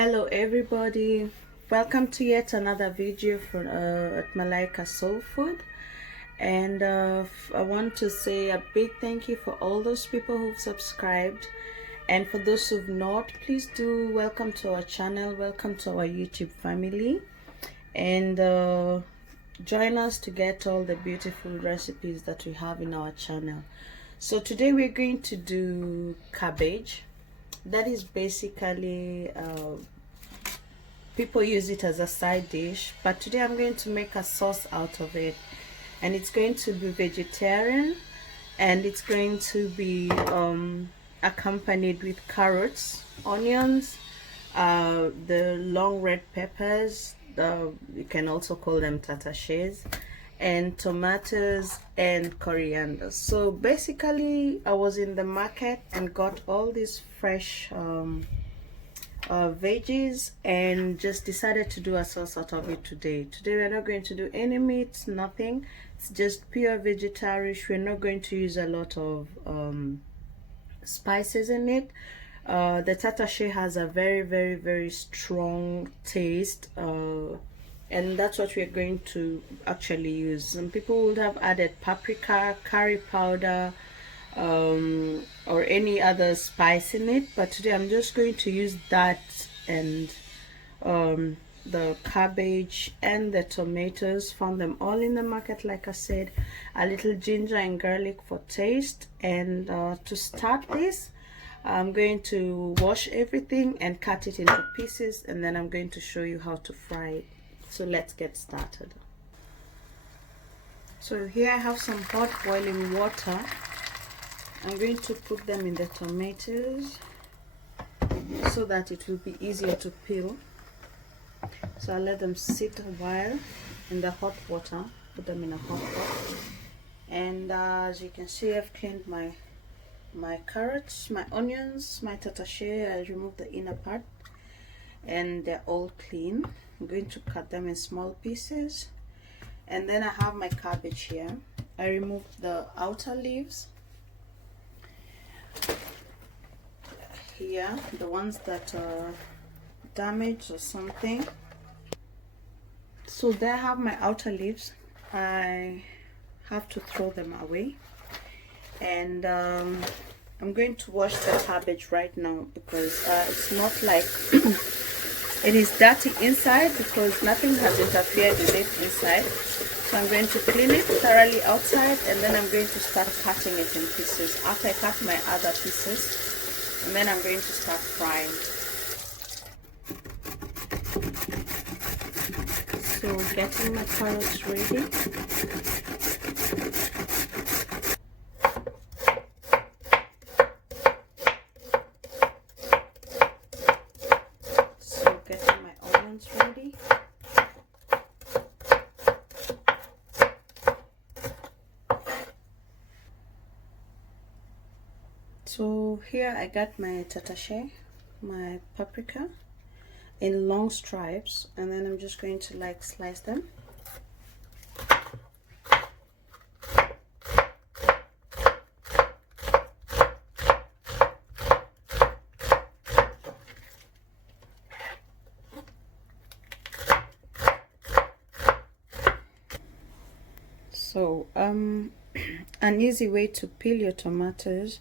Hello everybody, welcome to yet another video from at Malaika Soul Food. And I want to say a big thank you for all those people who've subscribed, and for those who've not, please do welcome to our channel, welcome to our YouTube family, and join us to get all the beautiful recipes that we have in our channel. So today we're going to do cabbage. That is basically people use it as a side dish, but today I'm going to make a sauce out of it, and it's going to be vegetarian, and it's going to be accompanied with carrots, onions, the long red peppers, you can also call them tatashes, and tomatoes and coriander. So basically I was in the market and got all these fresh veggies and just decided to do a sauce out of it today. We're not going to do any meat, nothing. It's just pure vegetarian. We're not going to use a lot of spices in it. The tatashe has a very strong taste, and that's what we're going to actually use. Some people would have added paprika, curry powder, or any other spice in it, but today I'm just going to use that and the cabbage and the tomatoes. Found them all in the market, like I said. A little ginger and garlic for taste. And to start this, I'm going to wash everything and cut it into pieces, and then I'm going to show you how to fry it. So let's get started. So here I have some hot boiling water. I'm going to put them in the tomatoes so that it will be easier to peel. So I'll let them sit a while in the hot water. Put them in a hot pot. And as you can see, I've cleaned my carrots, my onions, my tatashe. I removed the inner part and they're all clean. I'm going to cut them in small pieces. And then I have my cabbage here. I removed the outer leaves here, the ones that are damaged or something. So there I have my outer leaves. I have to throw them away, and I'm going to wash the cabbage right now because it's not like it is dirty inside, because nothing has interfered with it inside. So I'm going to clean it thoroughly outside, and then I'm going to start cutting it in pieces after I cut my other pieces, and then I'm going to start frying. So getting my carrots ready. So getting my onions ready. So here I got my tatashe, my paprika, in long stripes, and then I'm just going to like slice them. So an easy way to peel your tomatoes,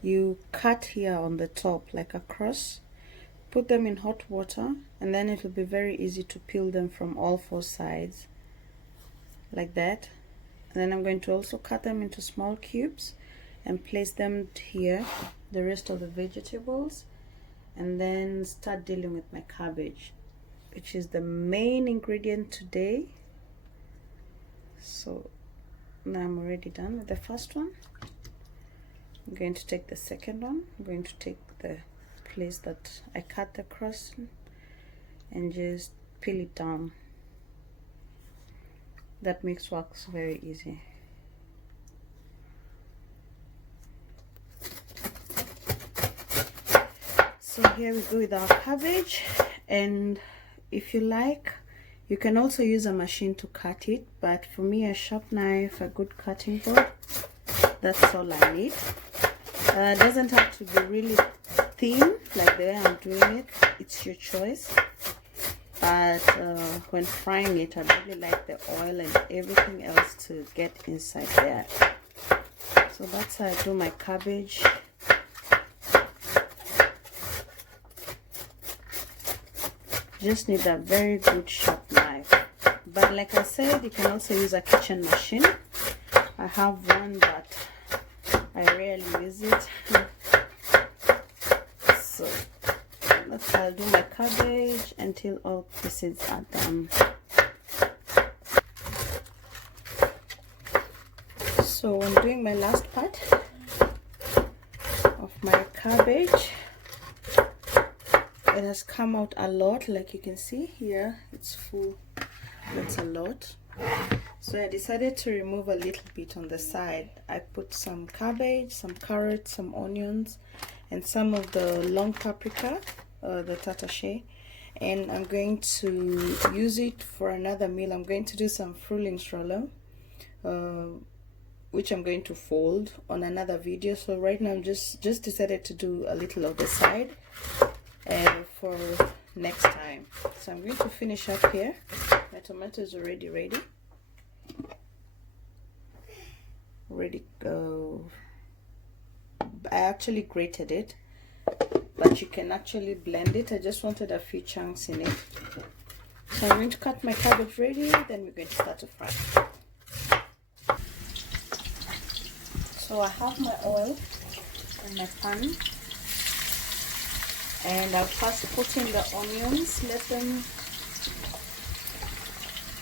you cut here on the top like a cross, put them in hot water, and then it will be very easy to peel them from all four sides like that. And then I'm going to also cut them into small cubes and place them here, the rest of the vegetables, and then start dealing with my cabbage, which is the main ingredient today. So now I'm already done with the first one. I'm going to take the second one. I'm going to take the place that I cut the cross and just peel it down. That makes works very easy. So here we go with our cabbage, and if you like, you can also use a machine to cut it, but for me, a sharp knife, a good cutting board, that's all I need. It doesn't have to be really thin, like the way I'm doing it, it's your choice. But when frying it, I really like the oil and everything else to get inside there. So that's how I do my cabbage. Just need a very good sharp knife. But like I said, you can also use a kitchen machine. I have one, but I rarely use it. So that's how I'll do my cabbage until all pieces are done. So I'm doing my last part of my cabbage. It has come out a lot, like you can see here, it's full. That's a lot. So I decided to remove a little bit on the side. I put some cabbage, some carrots, some onions, and some of the long paprika, the tatache, and I'm going to use it for another meal. I'm going to do some frühlingsrolle, which I'm going to fold on another video. So right now I'm just decided to do a little of the side for next time. So I'm going to finish up here. My tomato is already ready. I actually grated it, but you can actually blend it. I just wanted a few chunks in it. So I'm going to cut my cabbage ready, then we're going to start to fry. So I have my oil in my pan, and I'll first put in the onions, let them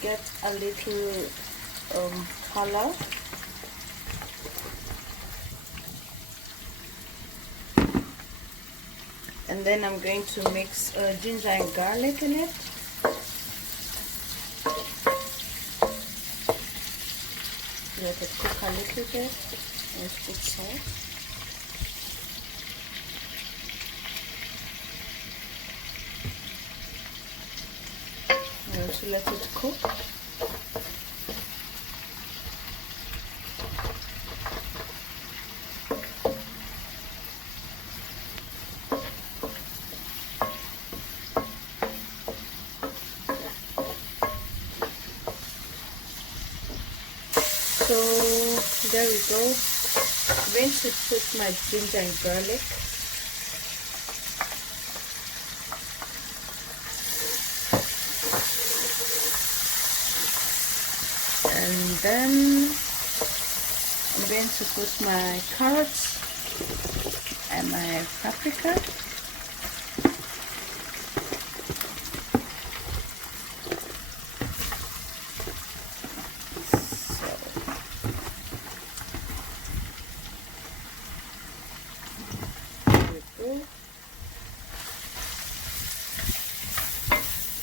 get a little color. And then I'm going to mix ginger and garlic in it. Let it cook a little bit. Let's put salt. And also let it cook. So there we go. I'm going to put my ginger and garlic. And then I'm going to put my carrots and my paprika.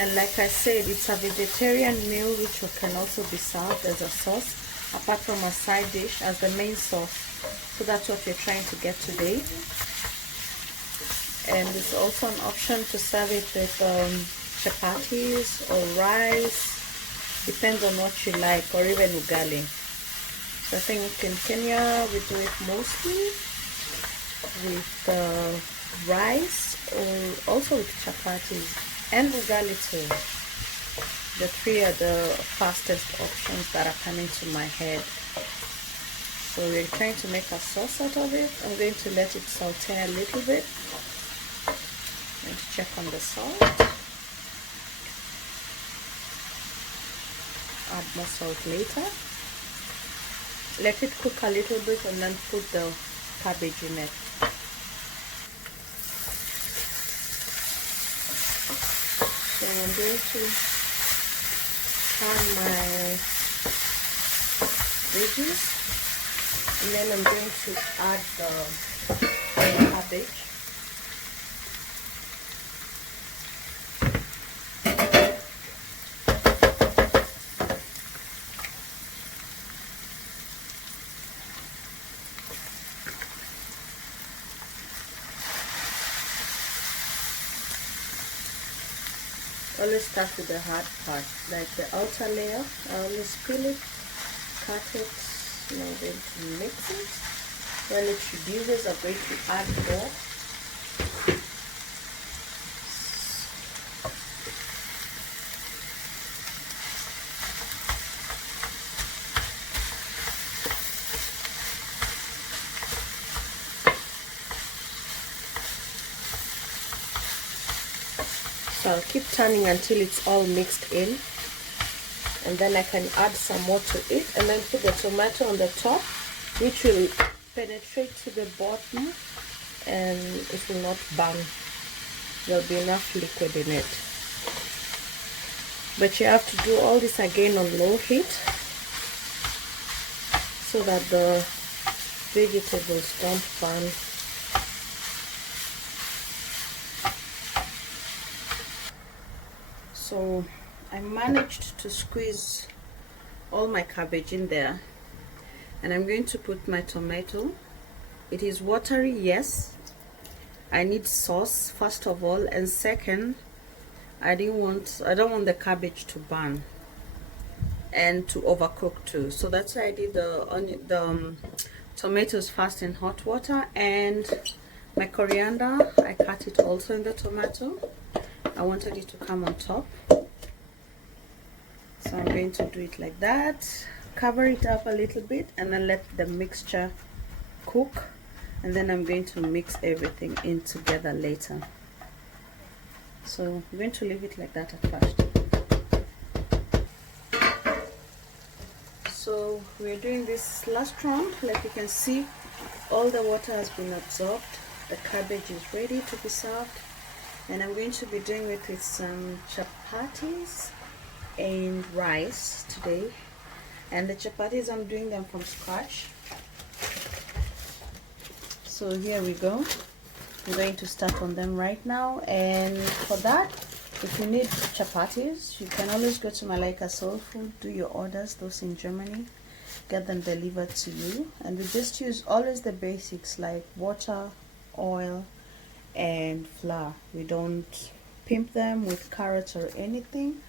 And like I said, it's a vegetarian meal which can also be served as a sauce, apart from a side dish as the main sauce. So that's what we're trying to get today. And it's also an option to serve it with chapatis or rice, depends on what you like, or even ugali. So I think in Kenya we do it mostly with rice, or also with chapatis. And ugali too. The three are the fastest options that are coming to my head. So we're trying to make a sauce out of it. I'm going to let it saute a little bit. Let's check on the salt. Add more salt later. Let it cook a little bit and then put the cabbage in it. So I'm going to turn my veggies, and then I'm going to add the cabbage. Always start with the hard part, like the outer layer. I always peel it, cut it, now I'm going to mix it. When it reduces, I'm going to add more. so I'll keep turning until it's all mixed in, and then I can add some more to it, and then put the tomato on the top, which will penetrate to the bottom and it will not burn. There'll be enough liquid in it. But you have to do all this again on low heat so that the vegetables don't burn. So I managed to squeeze all my cabbage in there, and I'm going to put my tomato. It is watery, yes. I need sauce first of all, and second, I don't want the cabbage to burn and to overcook too. So that's why I did the tomatoes first in hot water, and my coriander, I cut it also in the tomato. I wanted it to come on top, so I'm going to do it like that. Cover it up a little bit and then let the mixture cook, and then I'm going to mix everything in together later. So I'm going to leave it like that at first. So we're doing this last round. Like you can see, all the water has been absorbed. The cabbage is ready to be served, and I'm going to be doing it with some chapatis and rice today. And the chapatis, I'm doing them from scratch. So here we go. I'm going to start on them right now, and for that, if you need chapatis, you can always go to Malaika Soul Food, do your orders, those in Germany, get them delivered to you. And we just use always the basics like water, oil, and flour. We don't pimp them with carrots or anything.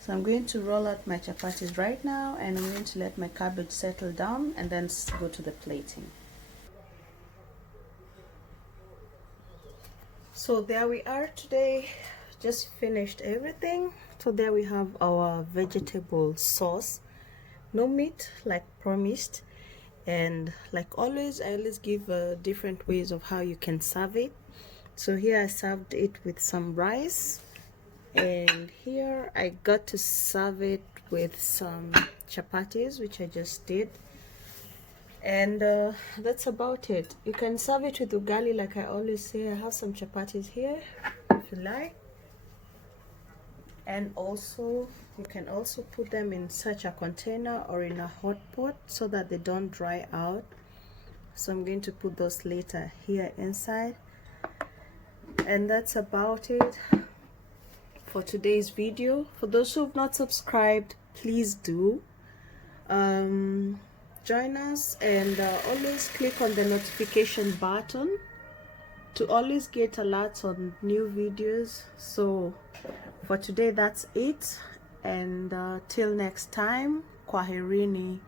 So I'm going to roll out my chapatis right now, and I'm going to let my cabbage settle down and then go to the plating. So there we are today, just finished everything. So there we have our vegetable sauce, no meat like promised, and like always I always give different ways of how you can serve it. So here I served it with some rice, and here I got to serve it with some chapatis, which I just did. And that's about it. You can serve it with ugali, like I always say. I have some chapatis here if you like, and also you can also put them in such a container or in a hot pot so that they don't dry out. So I'm going to put those later here inside, and that's about it for today's video. For those who have not subscribed, please do join us, and always click on the notification button to always get alerts on new videos. So for today, that's it, and till next time, kwaherini.